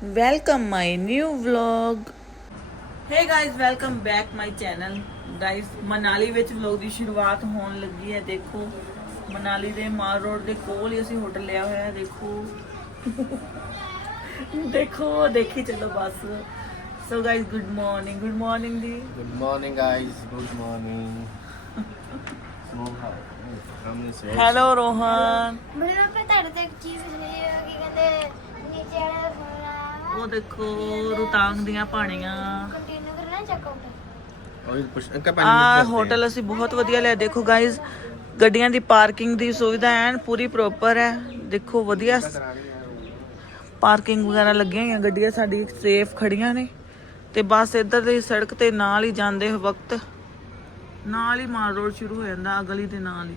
welcome my new vlog hey guys welcome back my channel guys Manali ਵਿੱਚ vlog ਦੀ ਸ਼ੁਰੂਆਤ ਹੋਣ ਲੱਗੀ ਹੈ ਦੇਖੋ ਮਨਾਲੀ ਦੇ ਮਾਲ ਰੋਡ ਦੇ ਕੋਲ ਹੀ ਅਸੀਂ ਹੋਟਲ ਲਿਆ ਹੋਇਆ ਹੈ ਦੇਖੋ ਦੇਖੋ ਦੇਖੀ ਚੱਲੋ ਬਸ so guys good morning good morning the Good morning, guys. Good morning. Small house. Come this way. Hello Rohan ਮੈਨੂੰ ਆਪੇ ਤੁਹਾਡੇ ਤੇ ਚੀਜ਼ ਸੁਣੀ ਕੀ ਕਹਿੰਦੇ ਨੀਚੇ ਵਾਲਾ ਉਹ ਦੇਖੋ ਰੁਤਾਂਗ ਦੀਆਂ ਕੰਟੀਨਿਊ ਕਰਨਾ. Anka ਆ ਹੋਟਲ ਅਸੀਂ ਬਹੁਤ ਵਧੀਆ ਲਿਆ। ਦੇਖੋ ਗਾਇਜ਼ ਗੱਡੀਆਂ ਦੀ ਪਾਰਕਿੰਗ ਦੀ ਸੁਵਿਧਾ ਐਨ ਪੂਰੀ ਪ੍ਰੋਪਰ ਹੈ। ਦੇਖੋ ਵਧੀਆ ਪਾਰਕਿੰਗ ਵਗੈਰਾ ਲੱਗੀਆਂ ਹੋਈਆਂ ਗੱਡੀਆਂ ਸਾਡੀ ਸੇਫ ਖੜੀਆਂ ਨੇ। ਤੇ ਬਸ ਇੱਧਰ ਦੀ ਸੜਕ ਤੇ ਨਾਲ ਹੀ ਜਾਂਦੇ ਵਕਤ। ਨਾਲ ਹੀ ਮਾਲ ਰੋਡ ਸ਼ੁਰੂ ਹੋ ਜਾਂਦਾ ਆ ਗਲੀ ਦੇ ਨਾਲ ਹੀ।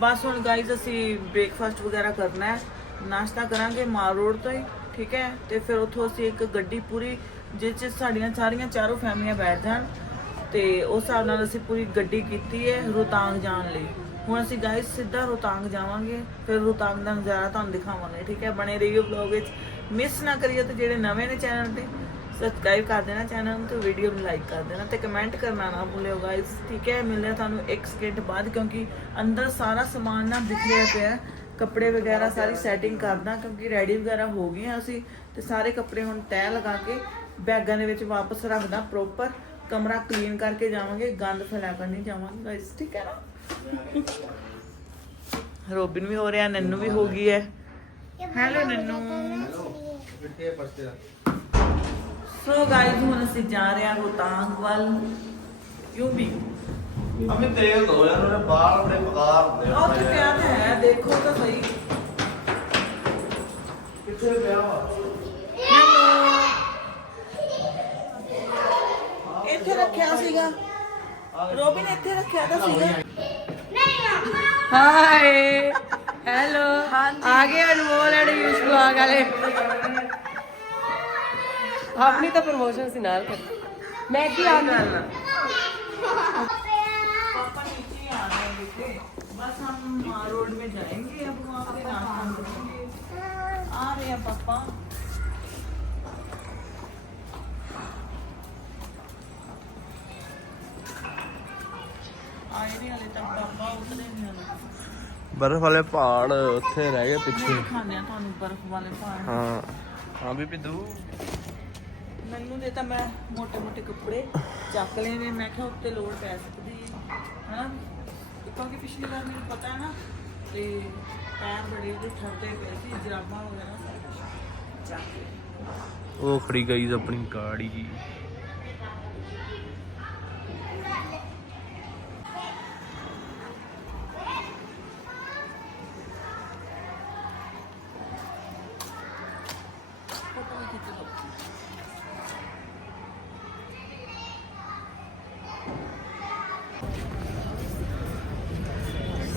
ਬਸ ਹੁਣ ਗਾਈਜ਼ ਅਸੀਂ ਬ੍ਰੇਕਫਾਸਟ ਵਗੈਰਾ ਕਰਨਾ ਹੈ। ਨਾਸ਼ਤਾ ਕਰਾਂਗੇ ਮਾਲ ਰੋਡ ਤੋਂ ਹੀ, ਠੀਕ ਹੈ? ਤੇ ਫਿਰ ਉੱਥੋਂ ਅਸੀਂ ਇੱਕ ਗੱਡੀ ਪੂਰੀ, ਜਿਸ 'ਚ ਸਾਡੀਆਂ ਸਾਰੀਆਂ ਚਾਰੋਂ ਫੈਮਲੀਆਂ ਬੈਠ ਜਾਣ। ਤੇ ਉਸ ਹਿਸਾਬ ਨਾਲ ਅਸੀਂ ਪੂਰੀ ਗੱਡੀ ਕੀਤੀ ਹੈ ਰੋਤਾਂਗ ਜਾਣ ਲਈ। ਹੁਣ ਅਸੀਂ ਗਾਈਜ਼ ਸਿੱਧਾ ਰੋਤਾਂਗ ਜਾਵਾਂਗੇ, ਫਿਰ ਰੋਤਾਂਗ ਦਾ ਨਜ਼ਾਰਾ ਤੁਹਾਨੂੰ ਦਿਖਾਵਾਂਗੇ, ਠੀਕ ਹੈ? ਬਣੇ ਰਹੀਓ ਵਲੌਗ ਵਿੱਚ। ਮਿਸ ਨਾ ਕਰਿਓ ਤੇ ਜਿਹੜੇ ਨਵੇਂ ਨੇ ਚੈਨਲ ਤੇ ਸਬਸਕ੍ਰਾਈਬ ਕਰ ਦੇਣਾ ਚੈਨਲ ਨੂੰ ਤੇ ਵੀਡੀਓ ਨੂੰ ਲਾਈਕ ਕਰ ਦੇਣਾ ਤੇ ਕਮੈਂਟ ਕਰਨਾ ਨਾ ਭੁੱਲਿਓ ਗਾਇਸ ਠੀਕ ਹੈ ਮਿਲਦੇ ਤੁਹਾਨੂੰ 1 ਸਕਿੰਟ ਬਾਅਦ ਕਿਉਂਕਿ ਅੰਦਰ ਸਾਰਾ ਸਮਾਨ ਨਾ ਬਿਖਰਿਆ ਪਿਆ ਹੈ। ਕੱਪੜੇ ਵਗੈਰਾ ਸਾਰੀ ਸੈਟਿੰਗ ਕਰਦਾ ਕਿਉਂਕਿ ਰੈਡੀ ਵਗੈਰਾ ਹੋ ਗਏ ਅਸੀਂ ਤੇ ਸਾਰੇ ਕੱਪੜੇ ਹੁਣ ਤੈਅ ਲਗਾ ਕੇ ਬੈਗਾਂ ਦੇ ਵਿੱਚ ਵਾਪਸ ਰੱਖਦਾ ਪ੍ਰੋਪਰ ਕਮਰਾ ਕਲੀਨ ਕਰਕੇ ਜਾਵਾਂਗੇ ਗੰਦ ਫੈਲਾ ਕਰ ਨਹੀਂ ਜਾਵਾਂਗੇ ਗਾਇਸ ਠੀਕ ਹੈ ਨਾ? ਰੋਬਿਨ ਵੀ ਹੋ ਰਿਹਾ ਨੰਨੂ ਵੀ ਹੋ ਗਈ ਹੈ। ਹੈਲੋ ਨੰਨੂ। ਸੋ ਗਾਇਸ ਹੁਣ ਅਸੀਂ ਜਾ ਰਹੇ ਹਾਂ ਰੋਤਾਂਗ ਵੱਲ। ਕਿਉਂ ਵੀ ਅਮੇ ਤੇਲ ਦੋ ਯਾਰ ਉਹਨੇ ਬਾਹਰ ਆਪਣੇ ਪਕਾਰ ਹੁੰਦੇ ਉਹ ਤੇ ਪਿਆ ਤਾਂ ਹੈ ਦੇਖੋ ਤਾਂ ਸਹੀ। ਕਿੱਥੇ ਪਿਆ ਵਾ? ਇੱਥੇ ਰੱਖਿਆ ਸੀਗਾ। ਰੋਬਿਨ ਇੱਥੇ ਰੱਖਿਆ ਤਾਂ ਸੀਗਾ। ਹਾਏ ਹੈਲੋ ਆ ਗਏ ਅਨਮੋਲ ਐਂਡ ਯੂਸ਼ ਬਲੌਗ ਵਾਲੇ ਆਪਣੀ ਤਾਂ ਪ੍ਰਮੋਸ਼ਨ ਸੀ ਨਾਲ ਕਰ ਮੈਂ ਕੀ ਆ पापा नीचे ही आ रहे हैं बेटे बस हम वहाँ रोड में जाएंगे अब वहाँ पे नाश्ता करेंगे आ रहे हैं पापा आए नहीं हाले तक पापा उतरे नहीं हाले ਬਰਫ ਵਾਲੇ ਪਹਾੜ ਉੱਥੇ ਰਹਿ ਗਏ ਪਿੱਛੇ ਖਾਣੇ ਆ ਤੁਹਾਨੂੰ ਬਰਫ਼ ਵਾਲੇ ਪਹਾੜ ਹਾਂ ਹਾਂ ਵੀ ਪਿੱਦੂ ਮੈਨੂੰ ਦੇ ਤਾਂ ਮੈਂ ਮੋਟੇ ਮੋਟੇ ਕੱਪੜੇ ਚੱਕ ਲਏ ਨੇ। ਮੈਂ ਕਿਹਾ ਉੱਤੇ ਲੋੜ ਪੈ ਸਕਦੀ ਹੈ, ਹਨਾ? ਕਿਉਂਕਿ ਪਿਛਲੀ ਵਾਰ ਮੈਨੂੰ ਪਤਾ ਹੈ ਨਾ, ਤੇ ਪੈਰ ਬੜੇ ਦੇ ਠੰਡੇ ਪਏ ਸੀ, ਜਰਾਬਾਂ ਵਗੈਰਾ ਸਾਰਾ ਚੱਕ ਲਏ ਉਹ ਖੜੀ ਗਈ ਆਪਣੀ ਗਾੜੀ ਜੀ।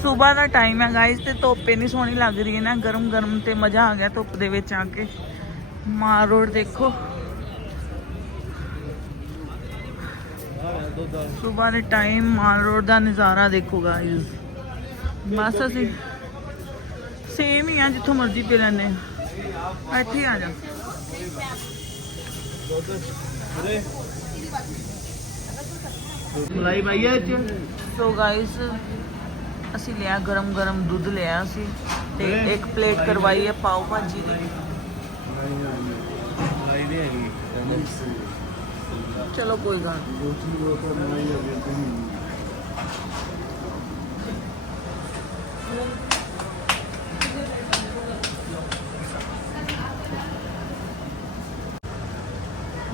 ਸਵੇਰ ਦਾ ਟਾਈਮ ਹੈ ਗਾਇਸ ਤੇ ਧੁੱਪ ਇੰਨੀ ਸੋਹਣੀ ਲੱਗ ਰਹੀ ਹੈ ਨਾ ਗਰਮ ਗਰਮ ਤੇ ਮਜ਼ਾ ਆ ਗਿਆ ਧੁੱਪ ਦੇ ਵਿੱਚ ਆ ਕੇ। ਮਾਰ ਰੋਡ ਦੇਖੋ। ਸਵੇਰ ਦੇ ਟਾਈਮ ਮਾਲ ਰੋਡ ਦਾ ਨਜ਼ਾਰਾ ਦੇਖੋ ਗਾਇਸ ਬਸ ਅਸੀਂ ਸੇਮ ਹੀ ਆ, ਜਿੱਥੋਂ ਮਰਜ਼ੀ ਪੀ ਲੈਣੇ ਇੱਥੇ ਆ ਜਾ। ਮਲਾਈ ਭਾਈ ਅੱਜ ਸੋ ਗਾਇਸ ਅਸੀਂ ਲਿਆ ਗਰਮ ਗਰਮ ਦੁੱਧ ਲਿਆ ਸੀ ਤੇ ਇੱਕ ਪਲੇਟ ਕਰਵਾਈ ਹੈ। ਪਾਓ ਭਾਜੀ ਦੀ। ਚਲੋ ਕੋਈ ਗੱਲ ਨੀ।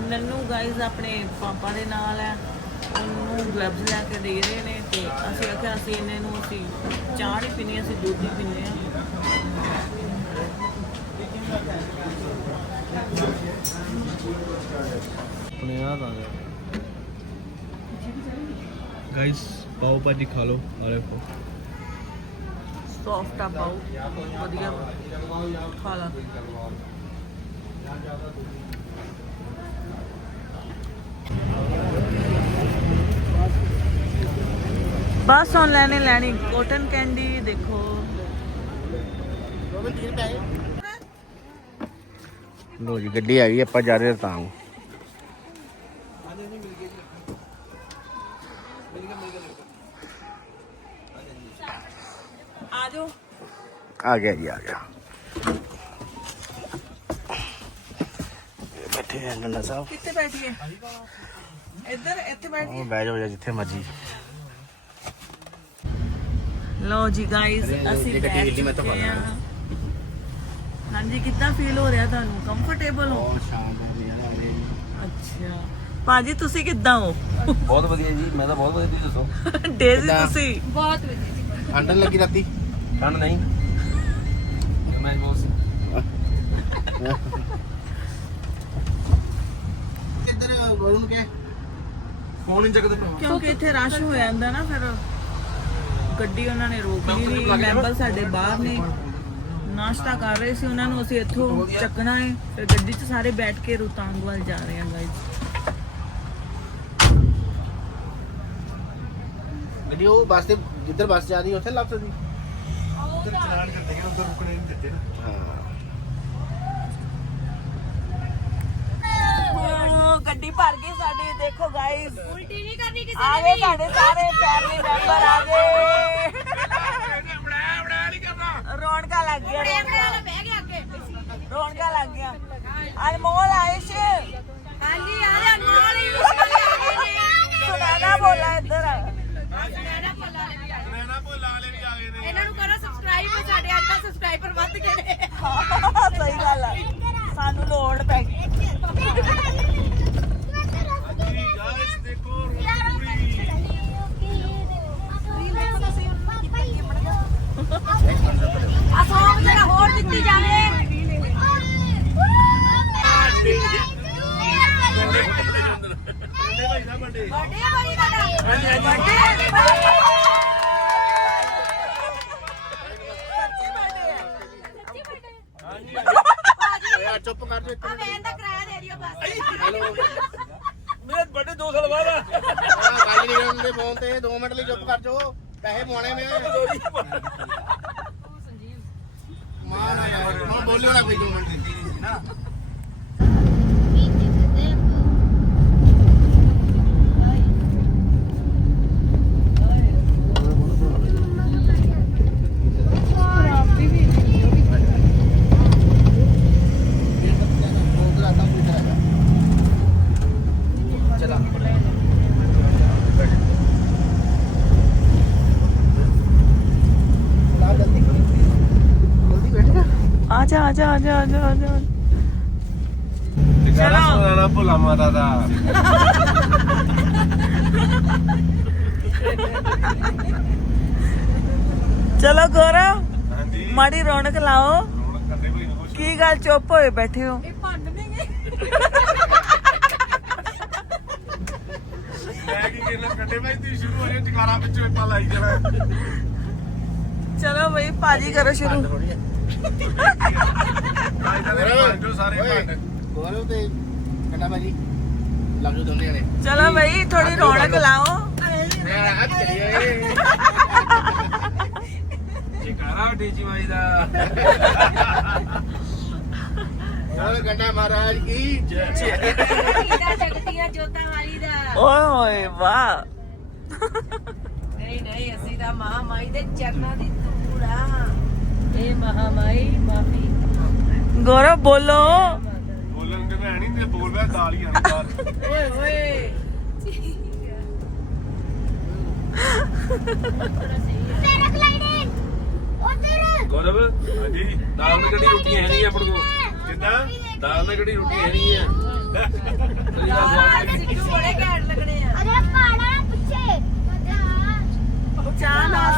ਨੰਨੂ ਗਾਇਸ ਆਪਣੇ ਪਾਪਾ ਦੇ ਨਾਲ ਹੈ। ਉਹਨੂੰ ਗਲਵਜ਼ ਲੈ ਕੇ ਦੇ ਰਹੇ ਨੇ। ਤੇ ਅਸੀਂ ਆਖਿਆ ਅਸੀਂ ਇਹਨੇ ਨੂੰ ਅਸੀਂ ਚਾਹ ਨਹੀਂ ਪੀਣੀ ਅਸੀਂ ਦੁੱਧ ਹੀ ਪੀਂਦੇ ਹਾਂ। ਆਪਣੇ ਆ ਤਾਂ ਗਾਇਸ ਪਾਓ ਭਾਜੀ ਖਾ ਲਓ ਆ ਦੇਖੋ ਸੌਫਟ ਆ ਪਾਓ ਵਧੀਆ। ਖਾ ਲਾ। ਬਸ ਹੁਣ ਲੈਣੇ ਲੈਣੀ ਕੋਟਨ ਕੈਂਡੀ ਦੇਖੋ ਲੋ ਜੀ ਗੱਡੀ ਆ ਗਈ ਆਪਾਂ ਜਾ ਰਹੇ ਤਾਂ ਆ ਜਾਓ ਆ ਗਿਆ ਜੀ ਆ ਗਿਆ ਇਹ ਬੈਠੇ हैं नन्ना साहब ਕਿੱਥੇ ਬੈਠੀਏ ਇੱਧਰ ਇੱਥੇ ਬੈਠੀਏ ਉਹ ਬਹਿ ਜਾਓ ਜਾਂ ਜਿੱਥੇ ਮਰਜੀ ਲਓ ਜੀ ਗਾਇਸ ਅਸੀਂ ਬੈਠ ਹਿੱਲੀ ਮੈਂ ਤਾਂ ਚੁੱਕੇ ਹਾਂ। ਹਾਂਜੀ ਕਿੱਦਾਂ ਫੀਲ ਹੋ ਰਿਹਾ ਤੁਹਾਨੂੰ? ਕੰਫਰਟੇਬਲ ਹੋ? ਅੱਛਾ। ਭਾਜੀ ਤੁਸੀਂ ਕਿੱਦਾਂ ਹੋ? ਬਹੁਤ ਵਧੀਆ ਜੀ ਮੈਂ ਤਾਂ ਬਹੁਤ ਵਧੀਆ ਤੁਸੀਂ ਦੱਸੋ? ਡੇਜ਼ੀ? ਤੁਸੀਂ? ਠੰਡ ਲੱਗੀ ਰਾਤੀ? ਠੰਡ ਨਹੀਂ। ਮੈਂ ਬਹੁਤ ਇੱਧਰ ਵਰੁਣ ਕੇ। ਫੋਨ ਨਹੀਂ ਚੱਕਦੇ। ਕਿਉਂਕਿ ਇੱਥੇ ਰਸ਼ ਹੋ ਜਾਂਦਾ ਨਾ ਫਿਰ। ਗੱਡੀ ਉਹਨਾਂ ਨੇ ਰੋਕ ਲਈ ਮੈਂਬਰ ਸਾਡੇ ਬਾਹਰ ਨੇ। ਨਾਸ਼ਤਾ ਕਰ ਰਹੇ ਸੀ ਉਹਨਾਂ ਨੂੰ ਅਸੀਂ ਇੱਥੋਂ ਚੱਕਣਾ ਹੈ। ਫਿਰ ਗੱਡੀ 'ਚ ਸਾਰੇ ਬੈਠ ਕੇ ਰੋਤਾਂਗ ਵੱਲ ਜਾ ਰਹੇ ਹਾਂ ਗਾਇਸ ਗੱਡੀ ਉਹ ਬੱਸ ਤੇ ਜਿੱਧਰ ਬੱਸ ਜਾ ਰਹੀ ਉੱਥੇ ਲੱਭ ਸਕਦੀ। ਉਧਰ ਚਲਾਨ ਕਰਦੇ ਕਿ ਉਧਰ ਰੁਕਣੇ ਨਹੀਂ ਦਿੱਤੇ ਨਾ। ਹਾਂ ਓ ਗੱਡੀ ਭਰ ਗਈ ਸਾਡੀ ਦੇਖੋ ਗਾਇਸ ਉਲਟੀ ਨਹੀਂ ਕਰਨੀ ਕਿਸੇ ਆ ਗਏ ਸਾਡੇ ਸਾਰੇ ਫੈਮਿਲੀ ਮੈਂਬਰ ਆ ਗਏ। ਰੌਣਕਾਂ ਲੱਗ ਗਈਆਂ ਰੌਣਕਾਂ। ਬਹਿ ਗਿਆ ਅੱਗੇ। ਰੌਣਕਾਂ ਲੱਗ ਗਈਆਂ। ਅਨਮੋਲ ਆਇਸ਼। ਹਾਂਜੀ ਆ ਰਹੇ ਅਨਮੋਲ ਹੀ ਸੁਨਾਣਾ ਬੋਲਾ ਇੱਧਰ। ਇਹਨਾਂ ਨੂੰ ਕਰੋ ਸਬਸਕ੍ਰਾਈਬ ਸਾਡੇ ਅੱਜ ਸਬਸਕ੍ਰਾਈਬਰ ਵੱਧ ਗਏ ਨੇ ਸਹੀ ਗੱਲ ਆ ਸਾਨੂੰ ਲੋੜ ਪੈ ਗਈ ਆ ਸੌ ਜਿਹੜਾ ਹੋਰ ਦਿੱਤੀ ਜਾਵੇ ਵੱਡੇ ਬੜੀ ਦਾ ਯਾਰ ਚੁੱਪ ਕਰ ਜਾ ਆ ਵੈਨ ਦਾ ਕਿਰਾਇਆ ਦੇ ਦਿਓ ਬਸ। ਮੇਰੇ ਬਰਥਡੇ 2 ਸਾਲ ਬਾਅਦ ਆ। ਗੱਲ ਨਹੀਂ ਕਰਨ ਦੇ ਫੋਨ ਤੇ 2 ਮਿੰਟ ਲਈ ਚੁੱਪ ਕਰ ਜਾਓ। ਪੈਸੇ ਯਾਰ ਹੁਣ ਬੋਲਿਓ ਨਾ ਕੋਈ 2 ਮਿੰਟ। ਆ ਜਾ ਆ ਜਾ। ਆ ਜਾ ਆ ਜਾ ਸੁਣਾਣਾ ਭੁਲਾ ਮਾਤਾ ਦਾ। ਚਲੋ ਗੌਰਵ ਹਾਂਜੀ। ਮਾੜੀ ਰੌਣਕ ਲਾਓ। ਰੌਣਕ ਕਰਦੇ ਭਾਈ ਨੂੰ ਕੁਛ ਕੀ ਗੱਲ ਚੁੱਪ ਹੋਏ ਬੈਠੇ ਹੋ? ਇਹ ਭੰਡ ਨੇਗੇ ਮੈਂ ਕੀ ਕਹਿਣਾ ਕੱਡੇ ਭਾਈ ਤੁਸੀਂ ਸ਼ੁਰੂ ਹੋ ਜਾਓ ਟਿਕਾਰਾ ਵਿੱਚੋਂ ਇੱਪਾ ਲਾਈ ਜਾਣਾ। ਚਲੋ ਬਈ ਭਾਜੀ ਕਰੋ ਸ਼ੁਰੂ। ਜੋ ਸਾਰੇ ਭੰਡ ਗੌਰਵ ਤੇ ਕੰਡਾ ਭਾਜੀ ਲਵ ਯੂ ਦੋਨੇ ਜਣੇ ਚਲੋ ਬਈ ਥੋੜੀ ਰੌਣਕ ਲਾਓ। ਮੈਂ ਆ ਚਲੀਏ ਟਿਕਾਰਾ ਡੀਜੀ ਮਾਈ ਦਾ। ਚਲੋ ਕੰਡਾ ਮਹਾਰਾਜ ਕੀ? ਜੈ। ਦਾ ਜਗਤੀਆਂ ਜੋਤਾਂ ਵਾਲੀ ਦਾ ਓਏ ਹੋਏ ਵਾਹ। ਨਹੀਂ ਨਹੀਂ ਅਸੀਂ ਤਾਂ ਮਹਾਮਾਈ ਦੇ ਚਰਨਾਂ ਦੀ ਧੂੜ ਆ। ਇਹ ਮਹਾਮਾਈ ਮਾਫੀ। ਗੌਰਵ ਬੋਲੋ। ਬੋਲਣ ਤੇ ਮੈਂ ਨਹੀਂ ਤੇ ਬੋਲ ਪਿਆ ਦਾਲ ਹੀ ਆਣੀ ਬਾਹਰ ਓਏ ਓਏ। ਗੌਰਵ ਹਾਂਜੀ ਦਾਲ ਨਾਲ ਕਿਹੜੀ ਰੋਟੀ ਹੈ ਨਹੀਂ ਆਪਣੇ ਕੋਲ? ਕਿੱਦਾਂ? ਦਾਲ ਨਾਲ ਕਿਹੜੀ ਰੋਟੀ ਹੈ ਨਹੀਂ ਗੱਲ ਸਵਾਦ ਸਿੱਧੂ ਬੜੇ ਘੈਂਟ ਲੱਗਣੇ ਆ। ਅਰੇ ਪਾੜਾ ਪਿੱਛੇ। ਚਾਹ ਨਾਲ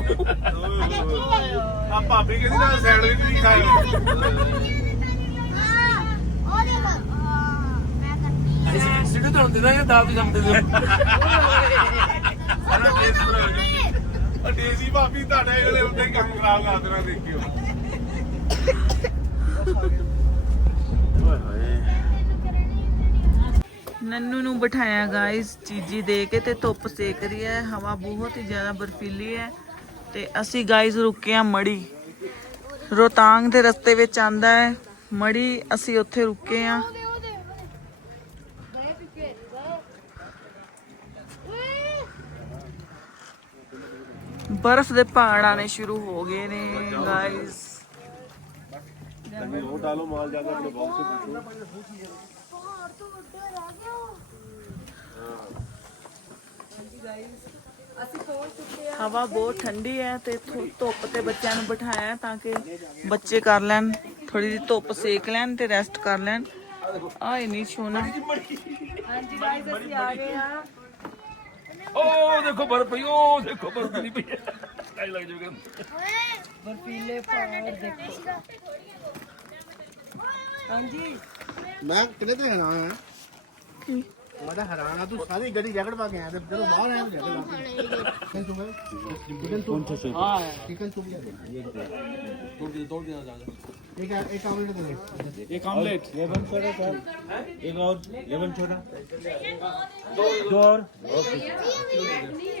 ਸੈਂਡਵਿਚ ਵੀ ਖਾਇਓ ਆ ਭਾਬੀ ਕਹਿੰਦੀ ਨਾਲ ਸੈਂਡਵਿਚ ਵੀ ਖਾਇਓ ਉਹ ਦੇਖ। ਮੈਂ ਕਰਦੀ ਸਿੱਧੂ ਤੁਹਾਨੂੰ ਦਿੰਦਾ ਜਾਂ ਦਾਲ ਦੀ ਸਮਝ ਦਿੰਦੇ ਸਾਰਾ ਟੇਸਟ ਬਣਾ ਆ ਡੇਜ਼ੀ ਭਾਬੀ ਤੁਹਾਡੇ ਇਹਦੇ ਉੱਤੇ ਹੀ ਕੰਮ ਖਰਾਬ ਕਰ ਦੇਣਾ ਦੇਖਿਓ। ਨੰਨੂ ਨੂੰ ਬਿਠਾਇਆ ਗਾਇਸ ਚੀਜੀ ਦੇ ਕੇ ਤੇ ਧੁੱਪ ਸੇਕ ਰਹੀ ਹੈ ਹਵਾ ਬਹੁਤ ਹੀ ਜ਼ਿਆਦਾ ਬਰਫੀਲੀ ਹੈ। ਤੇ ਅਸੀਂ ਗਾਇਸ ਰੁਕੇ ਆ ਮੜੀ ਰੋਤਾਂਗ ਦੇ ਰਸਤੇ ਵਿੱਚ ਆਂਦਾ ਹੈ। ਮੜੀ ਅਸੀਂ ਉੱਥੇ ਰੁਕੇ ਆ ਬਰਫ਼ ਦੇ ਪਹਾੜ ਆਣੇ ਸ਼ੁਰੂ ਹੋ ਗਏ ਨੇ ਗਾਇਜ਼ ਉਹ ਡਾਲੋ ਮਾਲ ਜਾ ਆਪਣੇ ਬਾਕਸ ਵਿੱਚ ਪਹਾੜ ਤੋਂ ਵੱਡਾ ਰਹਿ ਗਿਆ ਹਵਾ ਬਹੁਤ ਠੰਡੀ ਹੈ ਤੇ ਥੋ- ਧੁੱਪ ਤੇ ਬੱਚਿਆਂ ਨੂੰ ਬਿਠਾਇਆ ਹੈ ਤਾਂ ਕਿ ਬੱਚੇ ਕਰ ਲੈਣ ਥੋੜੀ ਜਿਹੀ ਧੁੱਪ ਸੇਕ ਲੈਣ ਤੇ ਰੈਸਟ ਕਰ ਲੈਣ। ਆ ਨਹੀਂ ਛੋਣਾ ਹਾਂਜੀ ਗਾਇਸ ਅਸੀਂ ਆ ਗਏ ਆ ਉਹ ਦੇਖੋ ਬਰਫ ਪਈ ਉਹ ਦੇਖੋ ਬਰਫ ਨਹੀਂ ਪਈ। ਐ ਲੱਗ ਜੂਗਾ ਓਏ ਬਰਫੀਲੇ ਪਹਾੜ ਦੇਖੋ। ਹਾਂਜੀ। ਮੈਂ ਕਿੰਨੇ ਤੇ ਹੈਰਾਨ ਆ ਮੈਂ ਤਾਂ ਹੈਰਾਨ ਆ ਤੂੰ ਸਾਰੀ ਗੱਡੀ ਜੈਕਟ ਪਾ ਕੇ ਆਇਆ ਤੇ ਜਦੋਂ ਬਾਹਰ ਆਇਆ ਜੈਕਟ ਲਾ ਕੇ ਚਿਕਨ ਸੁਗਾ ਚਿਕਨ ਸੁਗਾ ਹਾਂ ਚਿਕਨ ਸੁਗਾ ਤੋੜ ਦੇ ਤੋੜ ਦੇ ਜਾ एक एक आमलेट दे दे एक ऑमलेट लेमन छोटा सर एक और लेमन छोटा दो और आपको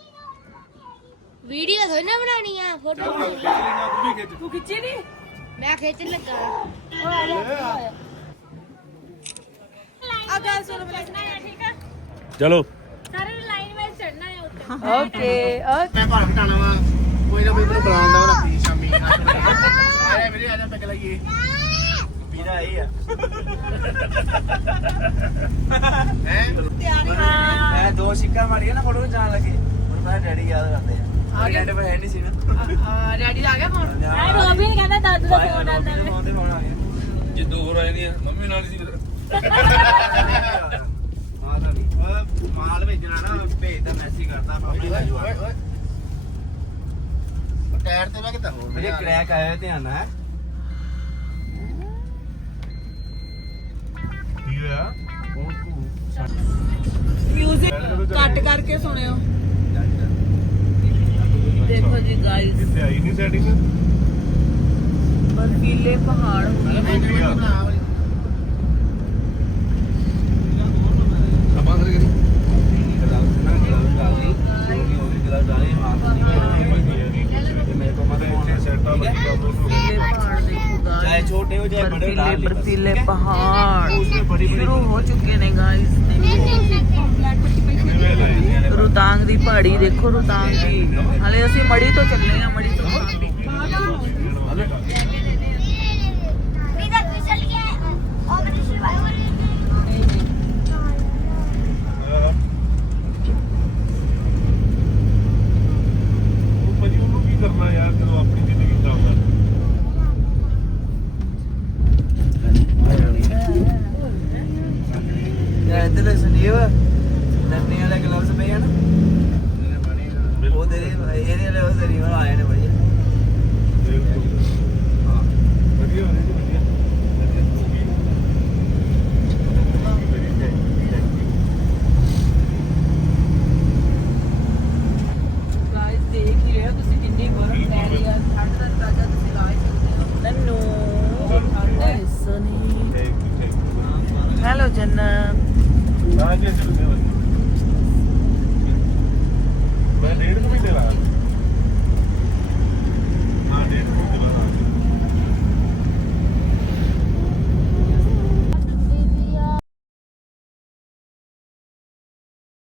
ਵੀਡੀਓ ਥੋੜੀ ਨਾ ਬਣਾਣੀ ਆ ਫੋਟੋ ਤੂੰ ਵੀ ਖਿੱਚ। ਤੂੰ ਖਿੱਚੀ ਨਹੀਂ ਮੈਂ ਖਿੱਚਣ ਲੱਗਾ। ਆ ਗੱਲ ਸੁਣ ਬਲੇ ਠੀਕ ਆ ਚਲੋ। ਸਾਰੇ ਲਾਈਨ ਵਾਈਜ਼ ਚੜਨਾ ਹੈ ਉੱਤੇ ਓਕੇ ਓਕੇ। ਮੈਂ ਘਰ ਘਟਾਣਾ ਵਾ। ਕੋਈ ਨਾ ਕੋਈ ਤੈਨੂੰ ਬੁਲਾਉਂਦਾ ਵਾ ਰਾਤੀ ਸ਼ਾਮੀ। ਆ ਜਾ ਆ ਜਾ ਪੈਗ ਲਾਈਏ। ਇਹ ਆ। ਹੈ? ਮੈਂ ਦੋ ਸ਼ਿੱਕਾ ਮਾਰੀਆਂ ਨਾ ਫੋਟੋ ਜਾਣ ਲੱਗੇ। ਹੁਣ ਮੈਂ ਡੈਡੀ ਯਾਦ ਕਰਦੇ ਆ। ਆ ਗਿਆ ਡੈਡੀ ਹੈ ਨਹੀਂ ਸੀ ਨਾ। ਡੈਡੀ ਆ ਗਿਆ ਫੋਨ ਐ ਰੋਬੀ ਨੇ ਕਹਿੰਦਾ ਦਾਦੂ ਦਾ ਫੋਨ ਆਉਂਦਾ ਹੈ ਫੋਨ ਤੇ ਫੋਨ ਆ ਗਿਆ। ਜੇ ਦੋ ਹੋਰ ਆਏ ਨਹੀਂ ਮੰਮੀ ਨਾਲ ਸੀ ਆ ਤਾਂ ਨਹੀਂ। ਮਾਲ ਭੇਜਣਾ ਨਾ ਭੇਜਦਾ ਮੈਸੇਜ ਕਰਦਾ ਆਪਣੇ ਦਾ ਜਵਾਬ ਟਾਇਰ ਤੇ ਮੈਂ ਕਿਤਾ ਹੋਰ ਮੇਰੇ ਕ੍ਰੈਕ ਆਇਆ ਧਿਆਨ ਨਾਲ। ਕੀ ਹੋਇਆ? ਮਿਊਜ਼ਿਕ ਕੱਟ ਕਰਕੇ ਸੁਣਿਓ। ਦੇਖੋ ਜੀ ਗਾਇਸ ਇੱਥੇ ਆਈ ਨਹੀਂ ਸੈਟਿੰਗ ਬਰਫੀਲੇ ਪਹਾੜ ਹੋ ਗਏ ਨੇ ਆਪਾਂ ਅੰਦਰ ਕਰੀ ਮੇਰੇ ਕੋ ਮਤ ਸੈਟ ਆ ਲੱਗਾ ਬਰਫੀਲੇ ਪਹਾੜ ਦੇਖੋ ਚਾਹੇ ਗਾਇਸ ਛੋਟੇ ਹੋ ਚਾਹੇ ਦੀ ਪਹਾੜੀ ਦੇਖੋ, ਰੁਤਾਂਗ ਦੀ। ਹਲੇ ਅਸੀਂ ਮੜੀ ਤੋਂ ਚੱਲੇ ਆ ਮੜੀ ਤੋਂ ਕਰਨਾ ਯਾਰ ਜਦੋਂ ਆਪਣੀ ਭੋਜਨ। ਨਾ ਜੀ ਅਸੀਂ ਲੁਧਿਆਣੇ ਮੈਂ ਡੇਢ ਕੁ ਮਹੀਨੇ ਲਾਇਆ। ਹਾਂ, ਡੇਢ ਕੁ ਮਹੀਨੇ ਲਾਇਆ।